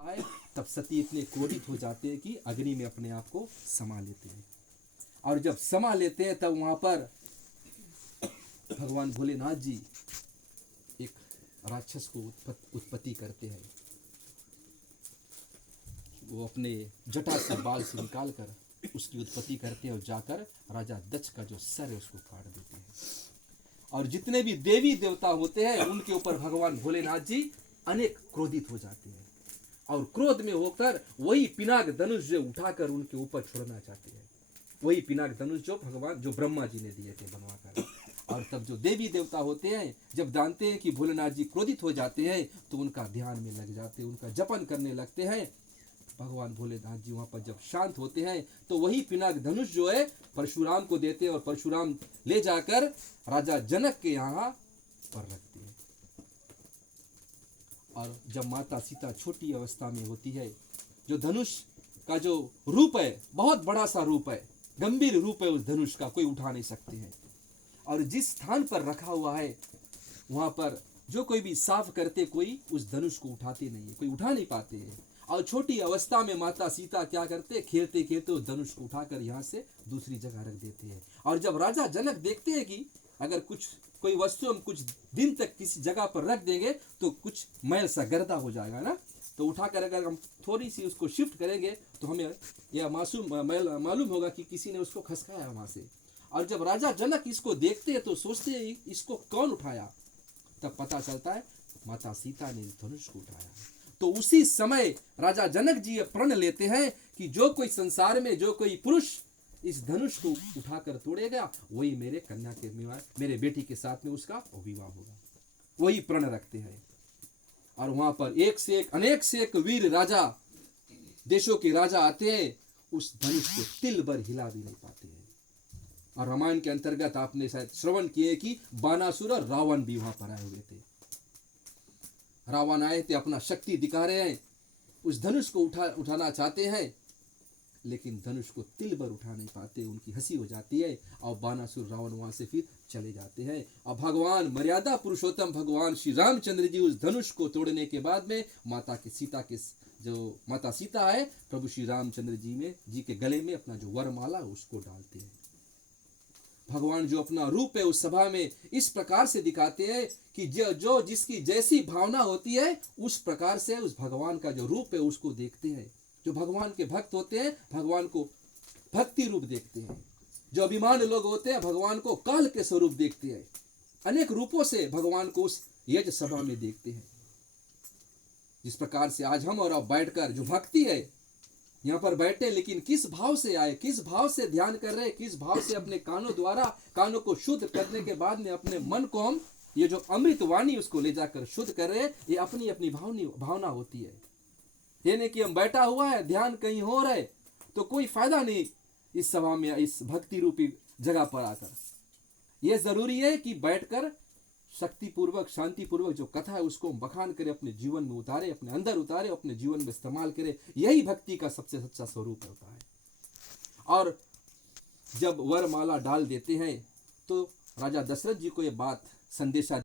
आए तब सती इतने क्रोधित हो जाते हैं कि अग्नि में अपने आप को समा लेते हैं। और जब समा लेते हैं तब वहां पर भगवान भोलेनाथ जी एक राक्षस को उत्पत्ति करते हैं। वो अपने जटा से बाल से निकाल कर उसकी उत्पत्ति करते हैं और जाकर राजा दक्ष का जो सर है उसको काट देते हैं। और जितने भी देवी देवता होते हैं उनके ऊपर भगवान भोलेनाथ जी अनेक क्रोधित हो जाते हैं और क्रोध में होकर वही पिनाक धनुष जो उठाकर उनके ऊपर छोड़ना चाहते हैं। वही पिनाक धनुष जो भगवान जो ब्रह्मा जी ने दिए थे बनवाकर। और तब जो देवी देवता होते हैं जब जानते हैं कि भोलेनाथ जी क्रोधित हो जाते हैं तो उनका ध्यान में लग जाते हैं, उनका जपन करने लगते हैं। भगवान भोलेनाथ जी वहां पर जब शांत होते हैं तो वही पिनाक धनुष जो है परशुराम को देते हैं और परशुराम ले जाकर राजा जनक के यहाँ पर रखते हैं। और जब माता सीता छोटी अवस्था में होती है, जो धनुष का जो रूप है बहुत बड़ा सा रूप है, गंभीर रूप है उस धनुष का, कोई उठा नहीं सकते हैं। और जिस स्थान पर रखा हुआ है वहां पर जो कोई भी साफ करते कोई उस धनुष को उठाते नहीं है, कोई उठा नहीं पाते हैं। और छोटी अवस्था में माता सीता क्या करते, खेलते खेलते उस धनुष को उठाकर यहाँ से दूसरी जगह रख देते हैं। और जब राजा जनक देखते हैं कि अगर कोई वस्तु हम कुछ दिन तक किसी जगह पर रख देंगे तो कुछ मैल सा गर्दा हो जाएगा ना, तो उठाकर अगर हम थोड़ी सी उसको शिफ्ट करेंगे तो हमें यह मालूम होगा कि किसी ने उसको खसकाया वहां से। और जब राजा जनक इसको देखते हैं तो सोचते हैं इसको कौन उठाया, तब पता चलता है माता सीता ने धनुष को उठाया। तो उसी समय राजा जनक जी प्रण लेते हैं कि जो कोई संसार में जो कोई पुरुष इस धनुष को उठाकर तोड़ेगा वही मेरे कन्या के मेरे बेटी के साथ में उसका विवाह होगा। वही प्रण रखते हैं। और वहां पर एक से एक अनेक से एक वीर राजा देशों के राजा आते हैं, उस धनुष को तिल भर हिला भी नहीं पाते हैं। और रामायण के अंतर्गत आपने शायद श्रवण किए कि बानासुर और रावण भी वहां पर आए हुए थे। रावण आए थे, अपना शक्ति दिखा रहे हैं, उस धनुष को उठाना चाहते हैं लेकिन धनुष को तिल भर उठा नहीं पाते, उनकी हंसी हो जाती है और बानासुर रावण वहां से फिर चले जाते हैं। और भगवान मर्यादा पुरुषोत्तम भगवान श्री रामचंद्र जी उस धनुष को तोड़ने के बाद में जो माता सीता है प्रभु श्री रामचंद्र जी के गले में अपना जो वरमाला उसको डालते हैं। भगवान जो अपना रूप है उस सभा में इस प्रकार से दिखाते हैं कि जो जिसकी जैसी भावना होती है उस प्रकार से उस भगवान का जो रूप है उसको देखते हैं। जो भगवान के भक्त होते हैं भगवान को भक्ति रूप देखते हैं। जो अभिमान लोग होते हैं भगवान को काल के स्वरूप देखते हैं। अनेक रूपों से भगवान को उस यज्ञ सभा में देखते हैं। जिस प्रकार से आज हम और आप बैठकर जो भक्ति है यहाँ पर बैठे, लेकिन किस भाव से आए, किस भाव से ध्यान कर रहे, किस भाव से अपने कानों द्वारा कानों को शुद्ध करने के बाद में अपने मन को हम ये जो अमृत वाणी उसको ले जाकर शुद्ध कर रहे, ये अपनी अपनी भावना होती है। ये नहीं कि हम बैठा हुआ है ध्यान कहीं हो रहे तो कोई फायदा नहीं इस सभा में इस भक्ति रूपी जगह पर आकर। यह जरूरी है कि बैठकर शक्ति पूर्वक शांति पूर्वक जो कथा है उसको बखान करे, अपने जीवन में उतारे, अपने अंदर उतारे, अपने जीवन में इस्तेमाल करे। यही भक्ति का सबसे सच्चा स्वरूप होता है। और जब वरमाला डाल देते हैं तो राजा दशरथ जी को यह बात संदेशा